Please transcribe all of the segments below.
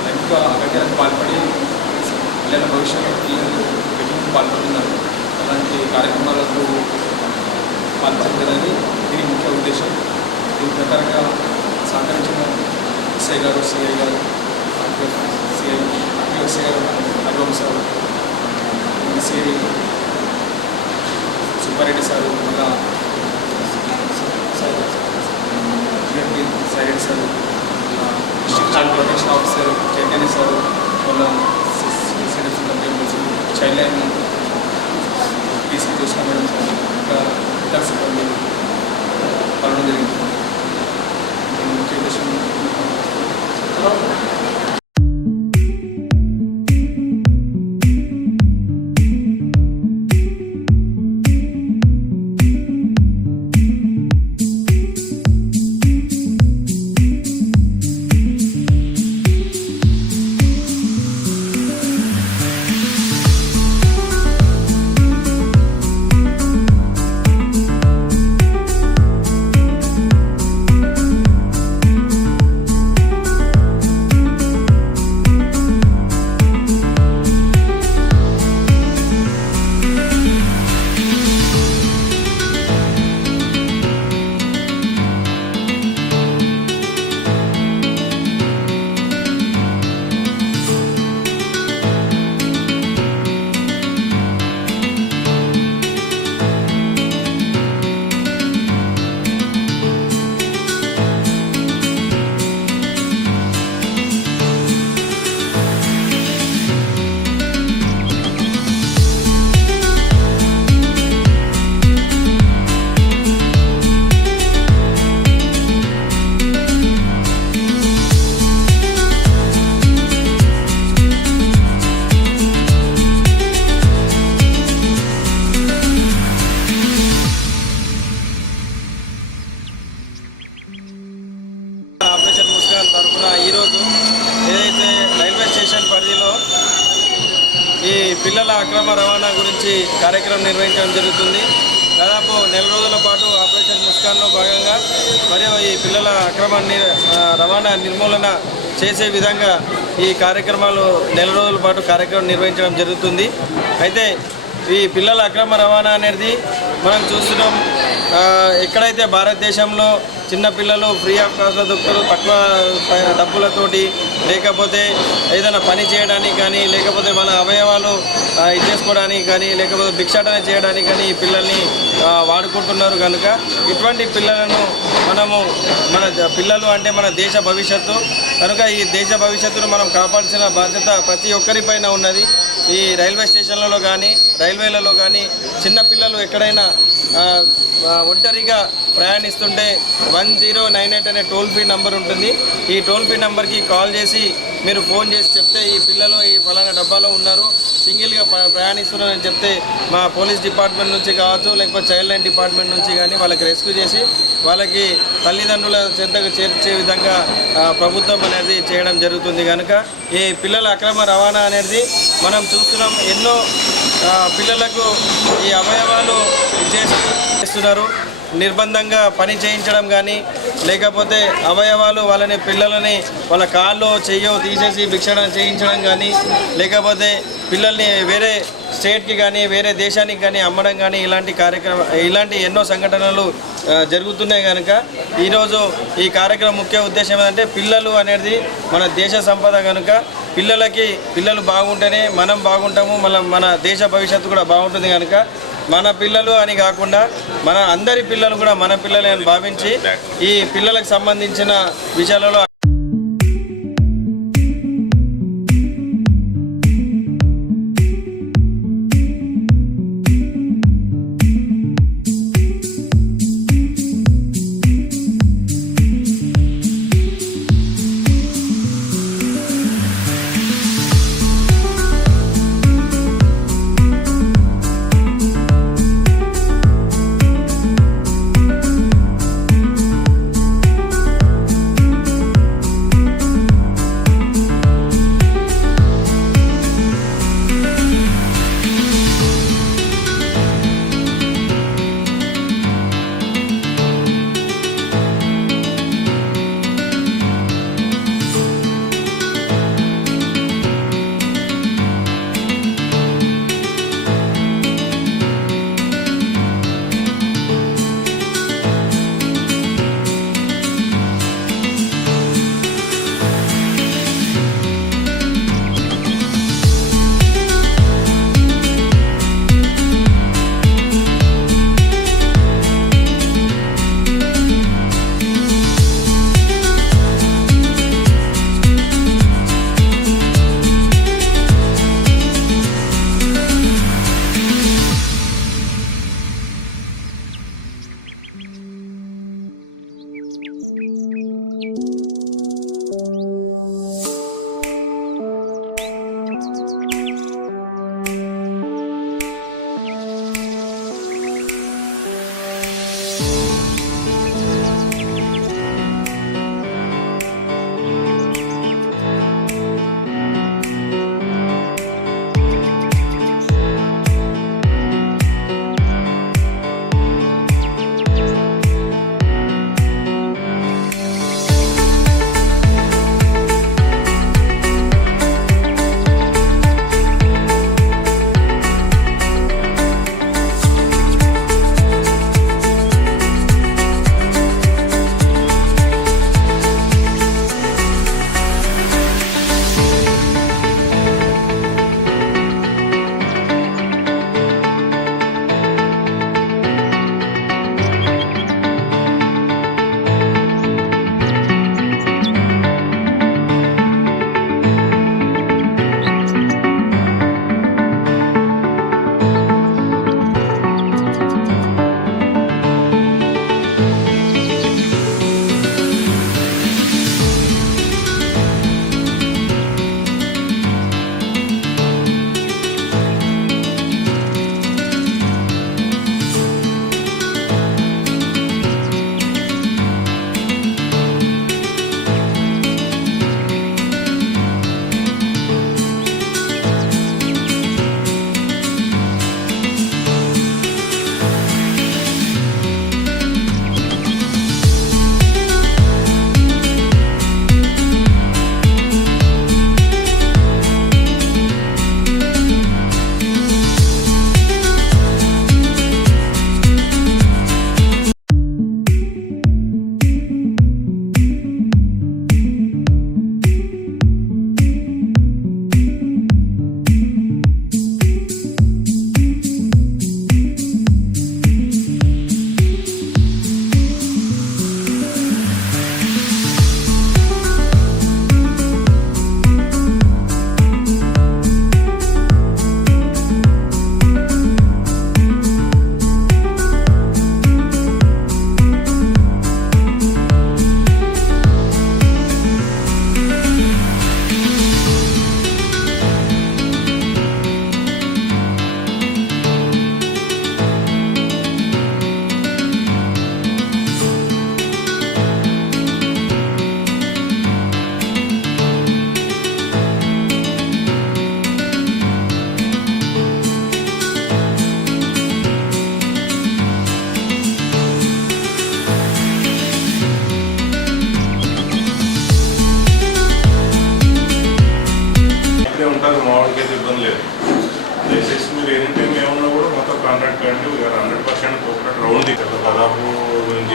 అనేక అగత్యాలకు పాల్పడి పిల్లల భవిష్యత్తు పిల్లలు పెట్టింపు పాల్పడుతున్నారు. అలాంటి కార్యక్రమాలకు పాల్పడుతుందని దీని ముఖ్య ఉద్దేశం. దీని ప్రకారంగా సహకరించిన ఎస్ఐ గారు సిఐ గారు సిఐ ఎస్ఐ గారు Haribabu sir CI Subbareddy sir మళ్ళా సైరెడ్ sir district child protection officer Chaitanya sir వాళ్ళ చైల్డ్ లైన్ టీసీ చూసిన మేడం సార్ ఇంకా ఇతర సిబ్బంది పడడం అక్రమ రవాణా గురించి కార్యక్రమం నిర్వహించడం జరుగుతుంది. దాదాపు నెల రోజుల పాటు ఆపరేషన్ ముస్కాన్లో భాగంగా మరియు ఈ పిల్లల అక్రమ రవాణా నిర్మూలన చేసే విధంగా ఈ కార్యక్రమాలు నెల రోజుల పాటు కార్యక్రమం నిర్వహించడం జరుగుతుంది. అయితే ఈ పిల్లల అక్రమ రవాణా అనేది మనం చూస్తున్నాం. ఎక్కడైతే భారతదేశంలో చిన్న పిల్లలు ఫ్రీ ఆఫ్ కాస్ట్లో దొరుకుతారు తక్కువ డబ్బులతోటి లేకపోతే ఏదైనా పని చేయడానికి కానీ లేకపోతే మన అవయవాలు ఇచ్చేసుకోవడానికి కానీ లేకపోతే భిక్షాటన చేయడానికి కానీ ఈ పిల్లల్ని వాడుకుంటున్నారు కనుక ఇటువంటి పిల్లలను మనము మన పిల్లలు అంటే మన దేశ భవిష్యత్తు. కనుక ఈ దేశ భవిష్యత్తును మనం కాపాడాల్సిన బాధ్యత ప్రతి ఒక్కరిపైన ఉన్నది. ఈ రైల్వే స్టేషన్లలో కానీ రైల్వేలలో కానీ చిన్నపిల్లలు ఎక్కడైనా ఒంటరిగా ప్రయాణిస్తుంటే వన్ జీరో నైన్ ఎయిట్ అనే టోల్ ఫ్రీ నంబర్ ఉంటుంది. ఈ టోల్ ఫ్రీ నంబర్కి కాల్ చేసి మీరు ఫోన్ చేసి చెప్తే ఈ పిల్లలు ఈ ఫలానా డబ్బాలో ఉన్నారు సింగిల్గా ప్రయాణిస్తున్నారని చెప్తే మా పోలీస్ డిపార్ట్మెంట్ నుంచి కావచ్చు లేకపోతే చైల్డ్ లైన్ డిపార్ట్మెంట్ నుంచి కానీ వాళ్ళకి రెస్క్యూ చేసి వాళ్ళకి తల్లిదండ్రుల చెంతకు చేర్చే విధంగా ప్రభుత్వం అనేది చేయడం జరుగుతుంది కనుక ఈ పిల్లల అక్రమ రవాణా అనేది మనం చూస్తున్నాం. ఎన్నో పిల్లలకు ఈ అవయవాలు చేస్తున్నారు. నిర్బంధంగా పని చేయించడం కానీ లేకపోతే అవయవాలు వాళ్ళని పిల్లలని వాళ్ళ కాళ్ళు చెయ్యో తీసేసి భిక్షణ చేయించడం కానీ లేకపోతే పిల్లల్ని వేరే స్టేట్కి కానీ వేరే దేశానికి కానీ అమ్మడం కానీ ఇలాంటి కార్యక్రమం ఇలాంటి ఎన్నో సంఘటనలు జరుగుతున్నాయి కనుక ఈరోజు ఈ కార్యక్రమం ముఖ్య ఉద్దేశం ఏంటంటే పిల్లలు అనేది మన దేశ సంపద కనుక పిల్లలకి పిల్లలు బాగుంటేనే మనం బాగుంటాము మన మన దేశ భవిష్యత్తు కూడా బాగుంటుంది కనుక మన పిల్లలు అని కాకుండా మన అందరి పిల్లలు కూడా మన పిల్లలే అని భావించి ఈ పిల్లలకు సంబంధించిన విషయాలలో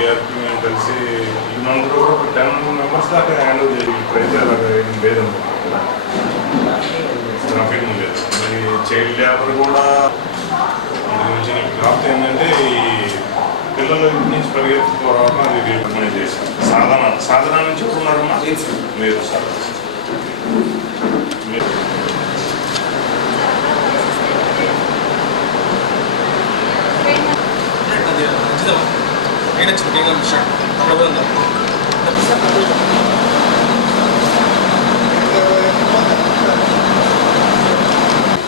జిఆర్పి మేము కలిసి ఈ కూడా ఒక టెన్ మెంబర్స్ దాకా హ్యాండిల్ చేయాలి ఇప్పుడైతే అలాగే ఏం లేదనుకుంటున్నా ట్రాఫిక్ లేదు మరి చైల్డ్ లేబర్ కూడా గురించి నీకు ఏంటంటే ఈ పిల్లల నుంచి పరిగెత్తుకోవడం అది రికమెండ్ చేశాను సాధన సాధన నుంచి ఉన్నారమ్మా? మీరు సాధన మీరు అది మంచిదమ్మా నేను వచ్చింది ఏం విషయం ప్రభు ఉందా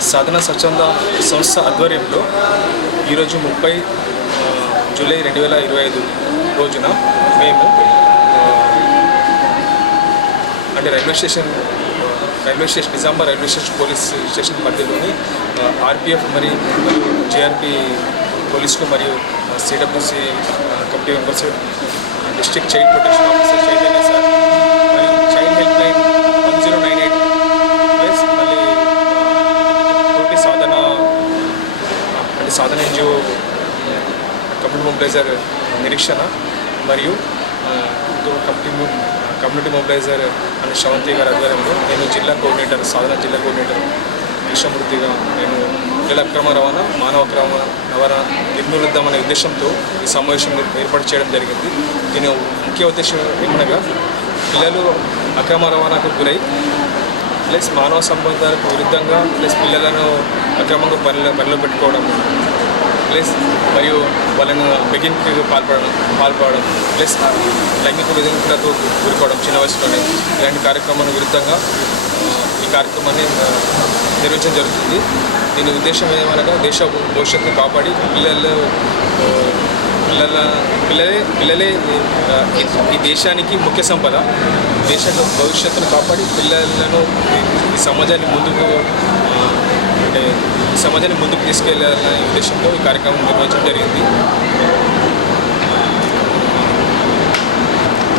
సాధన స్వచ్ఛంద సంస్థ ఆధ్వర్యంలో ఈరోజు ముప్పై జూలై రెండు వేల ఇరవై ఐదు రోజున మేము అంటే railway station railway station Nizamabad railway station police station మధ్యలోని RPF మరియు జేఆర్పి పోలీసులు మరియు CWC committee members district child protection officer Chaitanya sir. మరియు child help line one zero nine eight plus మళ్ళీ తోటి సాధన అంటే సాధన ఎన్జిఓ కమ్యూనిటీ మొబిలైజర్ నిరీక్షణ మరియు కమిటీ కమ్యూనిటీ మొబిలైజర్ అనే శ్రవంతి గారి ఆధ్వర్యంలో నేను జిల్లా కోఆర్డినేటర్ సాధన జిల్లా కోఆర్డినేటర్ కృష్ణమూర్తిగా నేను పిల్లల అక్రమ రవాణా మానవ అక్రమ రవాణా నిర్మూలిద్దామనే ఉద్దేశంతో ఈ సమావేశం ఏర్పాటు చేయడం జరిగింది. దీని ముఖ్య ఉద్దేశం ఏమనగా పిల్లలు అక్రమ రవాణాకు గురై ప్లస్ మానవ సంబంధాలకు విరుద్ధంగా ప్లస్ పిల్లలను అక్రమంగా పనిలో పనిలో పెట్టుకోవడం ప్లస్ మరియు వాళ్ళను బెగింపు పాల్పడడం పాల్పడడం ప్లస్ లైంగిక వేధింపులకు గురికోవడం చిన్న వయసులోనే. ఇలాంటి కార్యక్రమాల విరుద్ధంగా కార్యక్రమాన్ని నిర్వహించడం జరుగుతుంది. దీని ఉద్దేశం ఏమనగా దేశ భవిష్యత్తును కాపాడి పిల్లలు పిల్లల పిల్లలే పిల్లలే ఈ- దేశానికి ముఖ్య సంపద. దేశ భవిష్యత్తును కాపాడి పిల్లలను ఈ- సమాజాన్ని ముందుకు అంటే సమాజాన్ని ముందుకు తీసుకెళ్ళాలనే ఉద్దేశంతో ఈ కార్యక్రమం నిర్వహించడం జరిగింది.